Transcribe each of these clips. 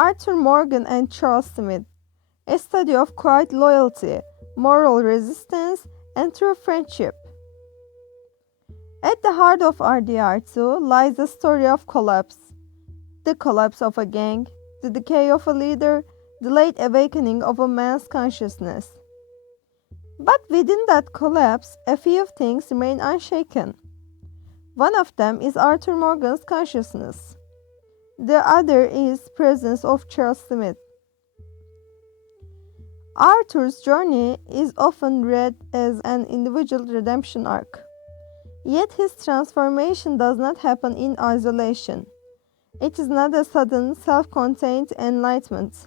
Arthur Morgan and Charles Smith, a study of quiet loyalty, moral resistance, and true friendship. At the heart of RDR2 lies the story of collapse, the collapse of a gang, the decay of a leader, the late awakening of a man's consciousness. But within that collapse, a few things remain unshaken. One of them is Arthur Morgan's consciousness. The other is presence of Charles Smith. Arthur's journey is often read as an individual redemption arc. Yet his transformation does not happen in isolation. It is not a sudden, self-contained enlightenment.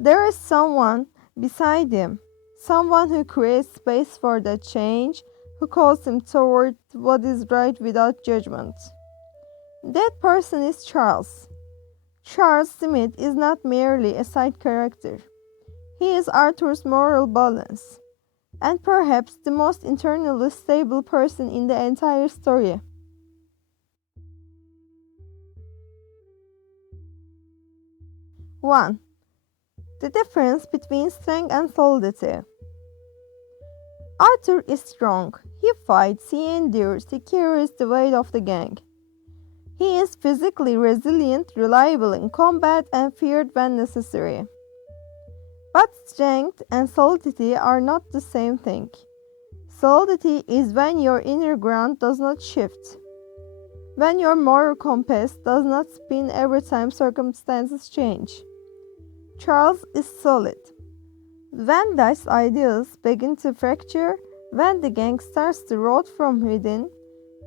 There is someone beside him, someone who creates space for that change, who calls him toward what is right without judgment. That person is Charles. Charles Smith is not merely a side character. He is Arthur's moral balance, and perhaps the most internally stable person in the entire story. 1. The difference between strength and solidity. Arthur is strong. He fights, he endures, he carries the weight of the gang. He is physically resilient, reliable in combat, and feared when necessary. But strength and solidity are not the same thing. Solidity is when your inner ground does not shift, when your moral compass does not spin every time circumstances change. Charles is solid. When Dutch's ideals begin to fracture, when the gang starts to rot from within,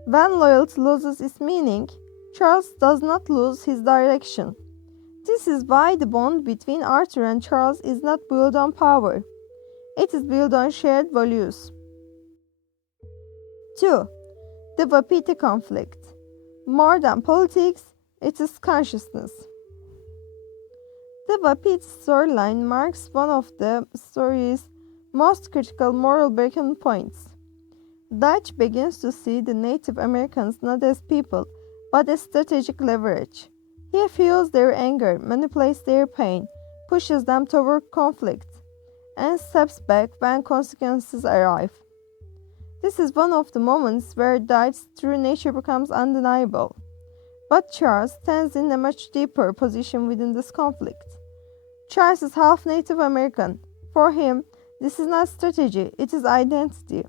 when loyalty loses its meaning, Charles does not lose his direction. This is why the bond between Arthur and Charles is not built on power. It is built on shared values. 2. The Wapiti conflict. More than politics, it is consciousness. The Wapiti storyline marks one of the story's most critical moral breaking points. Dutch begins to see the Native Americans not as people, but as strategic leverage. He fuels their anger, manipulates their pain, pushes them toward conflict, and steps back when consequences arrive. This is one of the moments where Dutch's true nature becomes undeniable. But Charles stands in a much deeper position within this conflict. Charles is half Native American. For him, this is not strategy, it is identity.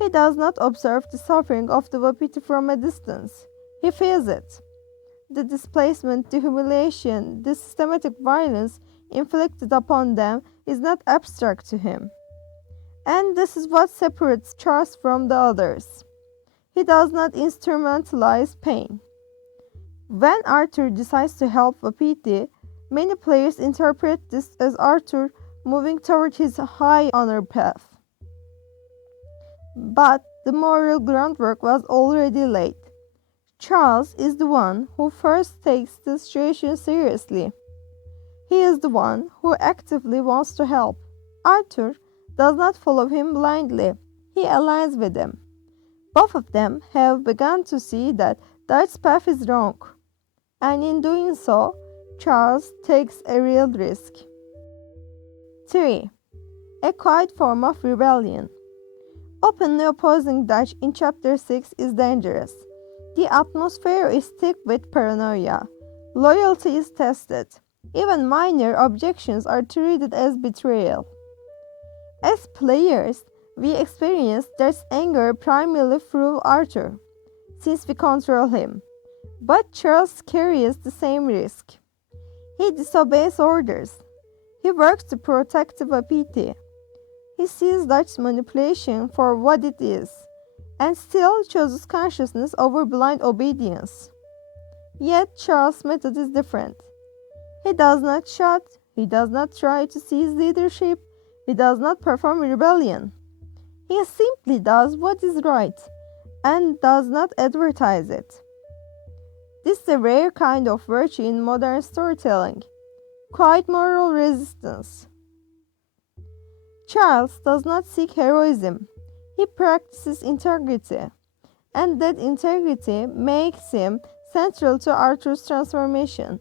He does not observe the suffering of the Wapiti from a distance. He feels it. The displacement, the humiliation, the systematic violence inflicted upon them is not abstract to him. And this is what separates Charles from the others. He does not instrumentalize pain. When Arthur decides to help Wapiti, many players interpret this as Arthur moving toward his high honor path. But the moral groundwork was already laid. Charles is the one who first takes the situation seriously. He is the one who actively wants to help. Arthur does not follow him blindly. He aligns with him. Both of them have begun to see that Dutch's path is wrong. And in doing so, Charles takes a real risk. 3. A quiet form of rebellion. Openly opposing Dutch in Chapter 6 is dangerous. The atmosphere is thick with paranoia. Loyalty is tested. Even minor objections are treated as betrayal. As players, we experience Dutch's anger primarily through Arthur, since we control him. But Charles carries the same risk. He disobeys orders. He works to protect the Wapiti. He sees Dutch's manipulation for what it is, and still chooses consciousness over blind obedience. Yet Charles' method is different. He does not shout, he does not try to seize leadership, he does not perform rebellion. He simply does what is right, and does not advertise it. This is a rare kind of virtue in modern storytelling, quiet moral resistance. Charles does not seek heroism, he practices integrity, and that integrity makes him central to Arthur's transformation.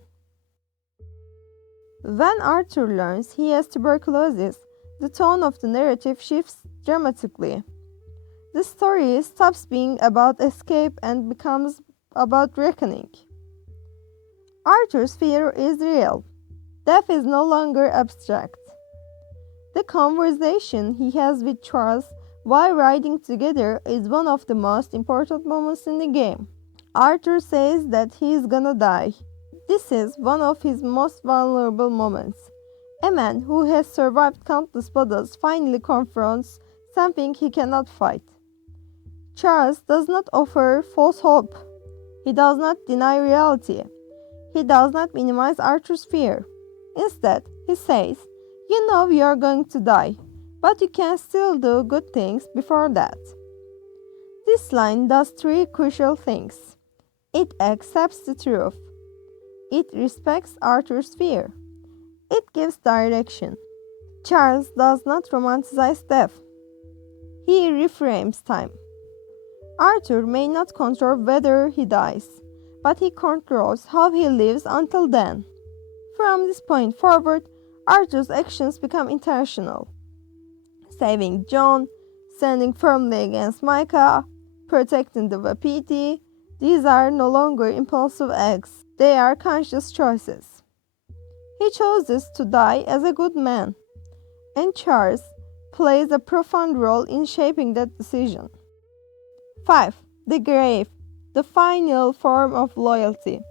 When Arthur learns he has tuberculosis, the tone of the narrative shifts dramatically. The story stops being about escape and becomes about reckoning. Arthur's fear is real. Death is no longer abstract. The conversation he has with Charles while riding together is one of the most important moments in the game. Arthur says that he is gonna die. This is one of his most vulnerable moments. A man who has survived countless battles finally confronts something he cannot fight. Charles does not offer false hope. He does not deny reality. He does not minimize Arthur's fear. Instead, he says, "You know you are going to die, but you can still do good things before that." This line does three crucial things. It accepts the truth. It respects Arthur's fear. It gives direction. Charles does not romanticize death. He reframes time. Arthur may not control whether he dies, but he controls how he lives until then. From this point forward, Arthur's actions become intentional. Saving John, standing firmly against Micah, protecting the Wapiti, these are no longer impulsive acts, they are conscious choices. He chooses to die as a good man, and Charles plays a profound role in shaping that decision. 5. The grave, the final form of loyalty.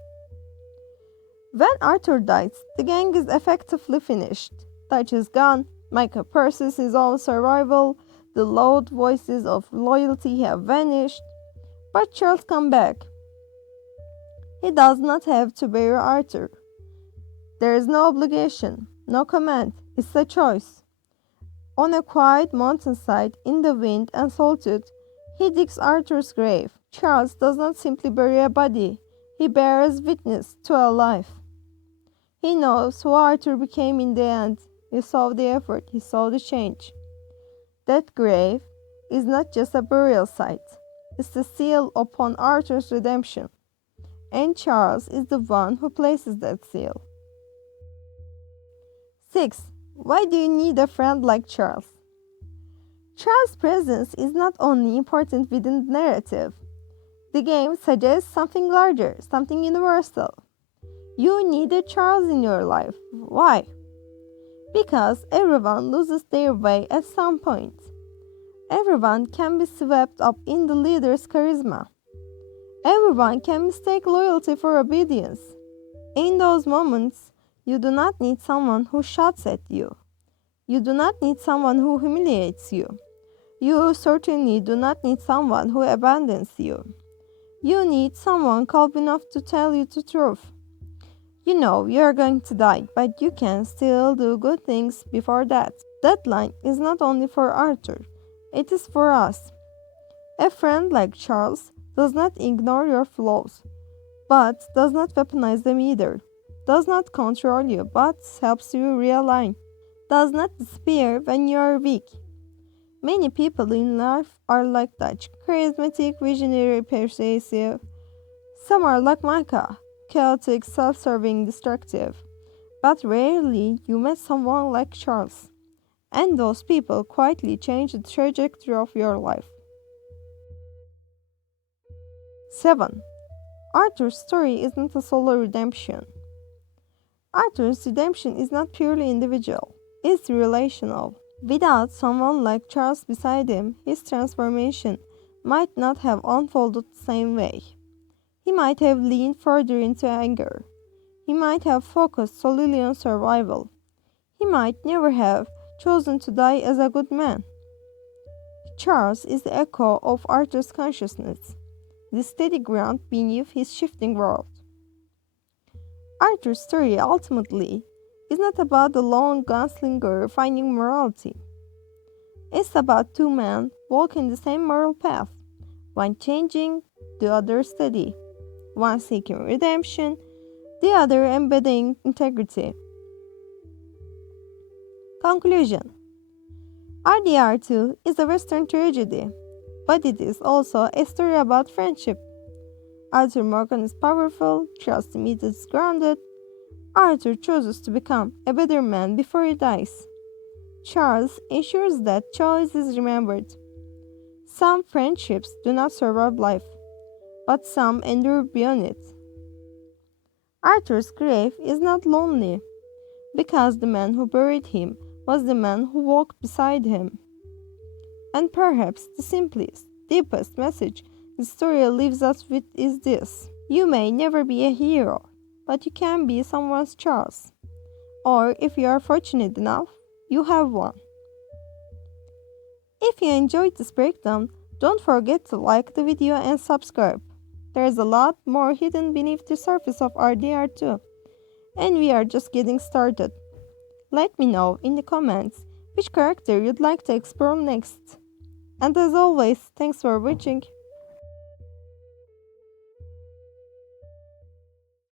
When Arthur dies, the gang is effectively finished. Dutch is gone, Micah pursues his own survival, the loud voices of loyalty have vanished, but Charles comes back. He does not have to bury Arthur. There is no obligation, no command, it's a choice. On a quiet mountainside in the wind and solitude, he digs Arthur's grave. Charles does not simply bury a body, he bears witness to a life. He knows who Arthur became in the end. He saw the effort, he saw the change. That grave is not just a burial site, it's the seal upon Arthur's redemption. And Charles is the one who places that seal. 6. Why do you need a friend like Charles? Charles' presence is not only important within the narrative. The game suggests something larger, something universal. You need a Charles in your life. Why? Because everyone loses their way at some point. Everyone can be swept up in the leader's charisma. Everyone can mistake loyalty for obedience. In those moments, you do not need someone who shouts at you. You do not need someone who humiliates you. You certainly do not need someone who abandons you. You need someone calm enough to tell you the truth. You know you are going to die, but you can still do good things before that. That line is not only for Arthur, it is for us. A friend like Charles does not ignore your flaws, but does not weaponize them either. Does not control you, but helps you realign. Does not despair when you are weak. Many people in life are like Dutch, charismatic, visionary, persuasive. Some are like Micah, chaotic, self-serving, destructive. But rarely you met someone like Charles. And those people quietly change the trajectory of your life. 7. Arthur's story isn't a solo redemption. Arthur's redemption is not purely individual, it's relational. Without someone like Charles beside him, his transformation might not have unfolded the same way. He might have leaned further into anger. He might have focused solely on survival. He might never have chosen to die as a good man. Charles is the echo of Arthur's consciousness, the steady ground beneath his shifting world. Arthur's story ultimately is not about the lone gunslinger finding morality. It's about two men walking the same moral path, one changing, the other steady, one seeking redemption, the other embedding integrity. Conclusion: RDR2 is a Western tragedy, but it is also a story about friendship. Arthur Morgan is powerful, Charles Smith is grounded, Arthur chooses to become a better man before he dies. Charles ensures that choice is remembered. Some friendships do not survive life, but some endure beyond it. Arthur's grave is not lonely because the man who buried him was the man who walked beside him. And perhaps the simplest, deepest message the story leaves us with is this: you may never be a hero, but you can be someone's Charles. Or if you are fortunate enough, you have one. If you enjoyed this breakdown, don't forget to like the video and subscribe. There's a lot more hidden beneath the surface of RDR too, and we are just getting started. Let me know in the comments which character you'd like to explore next. And as always, thanks for watching.